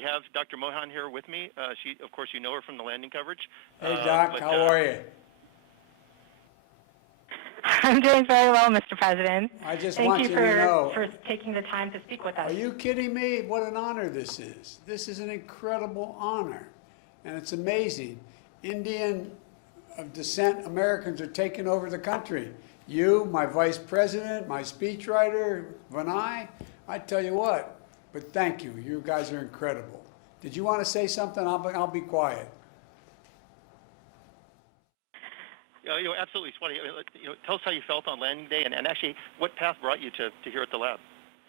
We have Dr. Mohan here with me. Of course, you know her from the landing coverage. Hey, Doc, how are you? I'm doing very well, Mr. President. I just Thank want you you to know. for taking the time to speak with us. Are you kidding me? What an honor this is. This is an incredible honor, and it's amazing. Indian of descent Americans are taking over the country. You, my vice president, my speechwriter, Vinay, I tell you what, but thank you. You guys are incredible. Did you want to say something? I'll be quiet. Absolutely, Swati. Tell us how you felt on landing day, and actually what path brought you to here at the lab.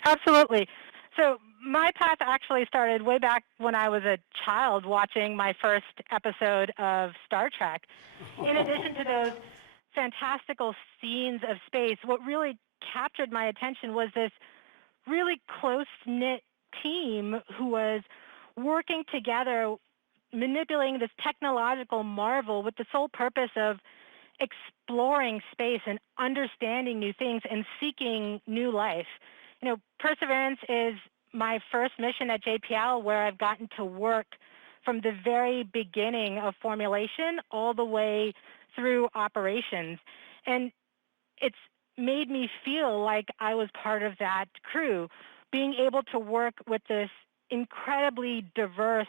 Absolutely. So my path actually started way back when I was a child watching my first episode of Star Trek. In addition to those fantastical scenes of space, what really captured my attention was this really close-knit team who was working together, manipulating this technological marvel with the sole purpose of exploring space and understanding new things and seeking new life. Perseverance is my first mission at JPL, where I've gotten to work from the very beginning of formulation all the way through operations. And it's made me feel like I was part of that crew, being able to work with this incredibly diverse,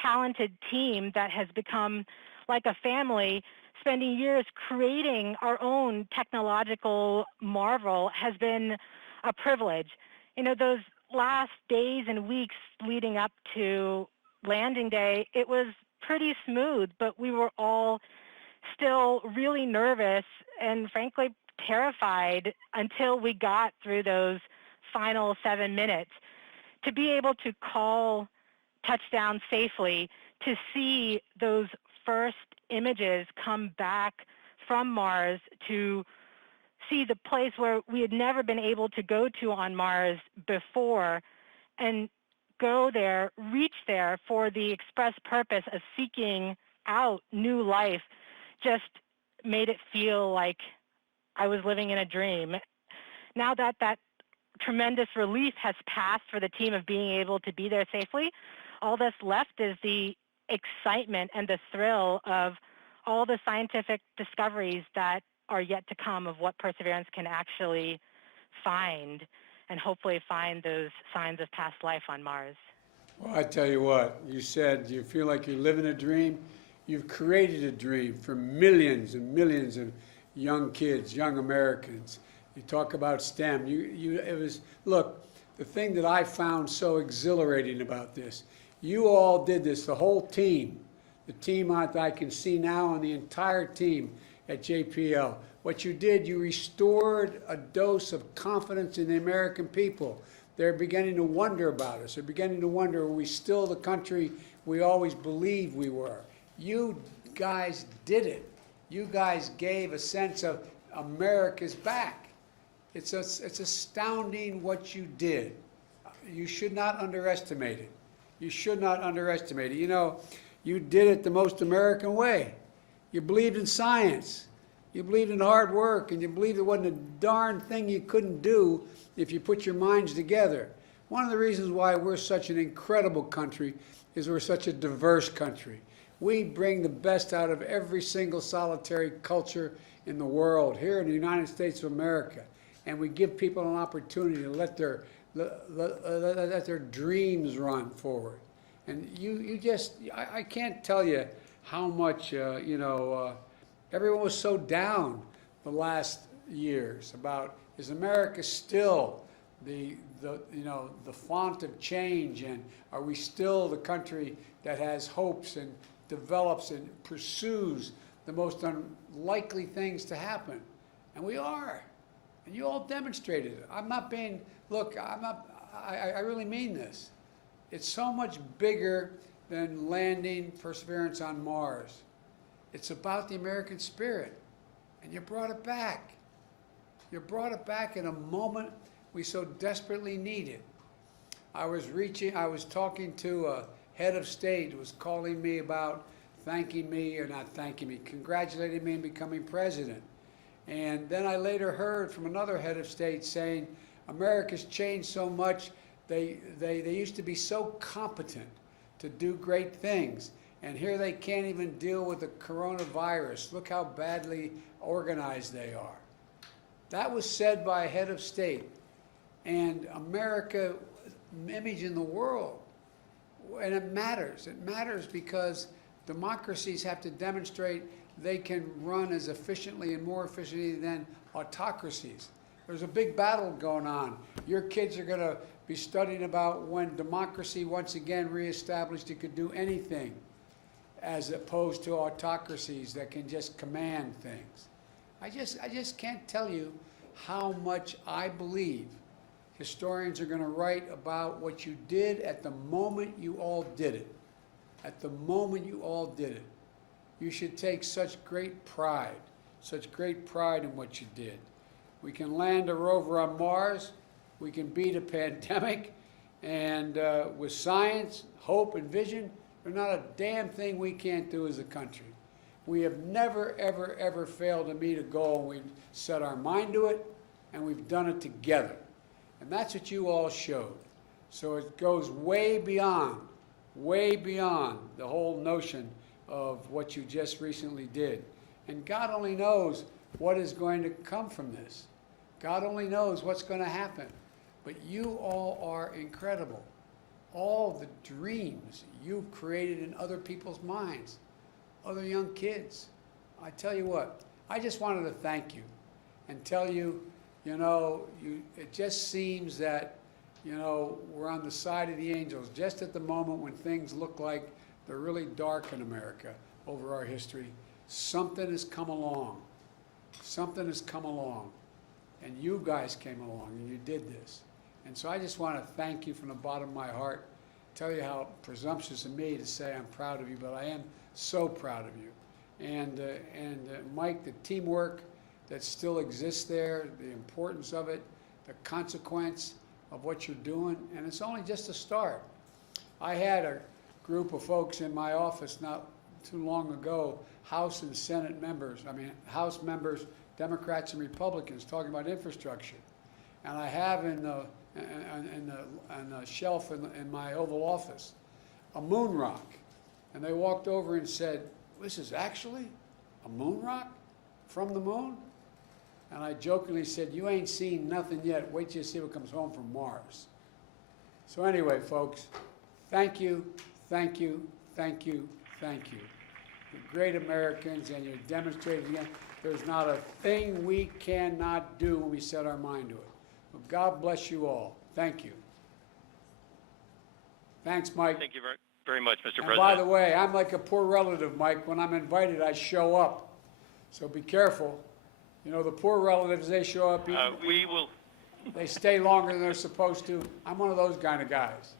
talented team that has become like a family. Spending years creating our own technological marvel has been a privilege. Those last days and weeks leading up to landing day, it was pretty smooth, but we were all still really nervous and frankly terrified until we got through those final 7 minutes. To be able to call touchdown safely, to see those first images come back from Mars, to see the place where we had never been able to go to on Mars before, and go there, reach there for the express purpose of seeking out new life, just made it feel like I was living in a dream. Now that that tremendous relief has passed for the team of being able to be there safely, all that's left is the excitement and the thrill of all the scientific discoveries that are yet to come of what Perseverance can actually find, and hopefully find those signs of past life on Mars. Well, I tell you what, you said you feel like you're living a dream. You've created a dream for millions and millions of young kids, young Americans. You talk about STEM. Look, the thing that I found so exhilarating about this, you all did this, the whole team, the team I can see now, and the entire team at JPL. What you did, you restored a dose of confidence in the American people. They're beginning to wonder about us. They're beginning to wonder, are we still the country we always believed we were? You guys did it. You guys gave a sense of America's back. It's astounding what you did. You should not underestimate it. You should not underestimate it. You did it the most American way. You believed in science. You believed in hard work, and you believed there wasn't a darn thing you couldn't do if you put your minds together. One of the reasons why we're such an incredible country is we're such a diverse country. We bring the best out of every single solitary culture in the world here in the United States of America, and we give people an opportunity to let their dreams run forward. And I can't tell you how much, everyone was so down the last years about, is America still the font of change, and are we still the country that has hopes and develops and pursues the most unlikely things to happen? And we are. And you all demonstrated it. I really mean this. It's so much bigger than landing Perseverance on Mars. It's about the American spirit. And you brought it back. You brought it back in a moment we so desperately needed. I was talking to a head of state who was calling me about congratulating me on becoming president. And then I later heard from another head of state saying, America's changed so much They used to be so competent to do great things, and here they can't even deal with the coronavirus. Look how badly organized they are. That was said by a head of state, and America's image in the world. And it matters. It matters because democracies have to demonstrate they can run as efficiently and more efficiently than autocracies. There's a big battle going on. Your kids are going to be studying about when democracy once again reestablished it could do anything, as opposed to autocracies that can just command things. I just can't tell you how much I believe historians are going to write about what you did at the moment you all did it. At the moment you all did it. You should take such great pride in what you did. We can land a rover on Mars, we can beat a pandemic, and with science, hope, and vision, there's not a damn thing we can't do as a country. We have never, ever, ever failed to meet a goal. We've set our mind to it, and we've done it together. And that's what you all showed. So it goes way beyond the whole notion of what you just recently did. And God only knows what is going to come from this. God only knows what's going to happen. But you all are incredible. All the dreams you've created in other people's minds, other young kids. I tell you what, I just wanted to thank you and tell you, it just seems that, we're on the side of the angels just at the moment when things look like they're really dark in America over our history. Something has come along. Something has come along. And you guys came along and you did this. And so I just want to thank you from the bottom of my heart, tell you how presumptuous of me to say I'm proud of you, but I am so proud of you. And Mike, the teamwork that still exists there, the importance of it, the consequence of what you're doing, and it's only just a start. I had a group of folks in my office not too long ago, House and Senate members, House members, Democrats and Republicans, talking about infrastructure. And I have in the shelf in my Oval Office a moon rock. And they walked over and said, "This is actually a moon rock from the moon?" And I jokingly said, "You ain't seen nothing yet. Wait till you see what comes home from Mars." So anyway, folks, thank you, thank you, thank you, thank you. You're great Americans, and you're demonstrating again, there's not a thing we cannot do when we set our mind to it. Well, God bless you all. Thank you. Thanks, Mike. Thank you very, very much, Mr. And President. by the way, I'm like a poor relative, Mike. When I'm invited, I show up. So be careful. The poor relatives, they show up. We will. They stay longer than they're supposed to. I'm one of those kind of guys.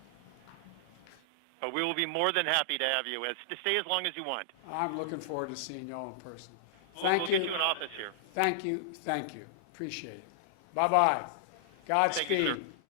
We will be more than happy to have you. To stay as long as you want. I'm looking forward to seeing you all in person. We'll get you in office here. Thank you. Thank you. Appreciate it. Bye-bye. Godspeed. Thank you, sir.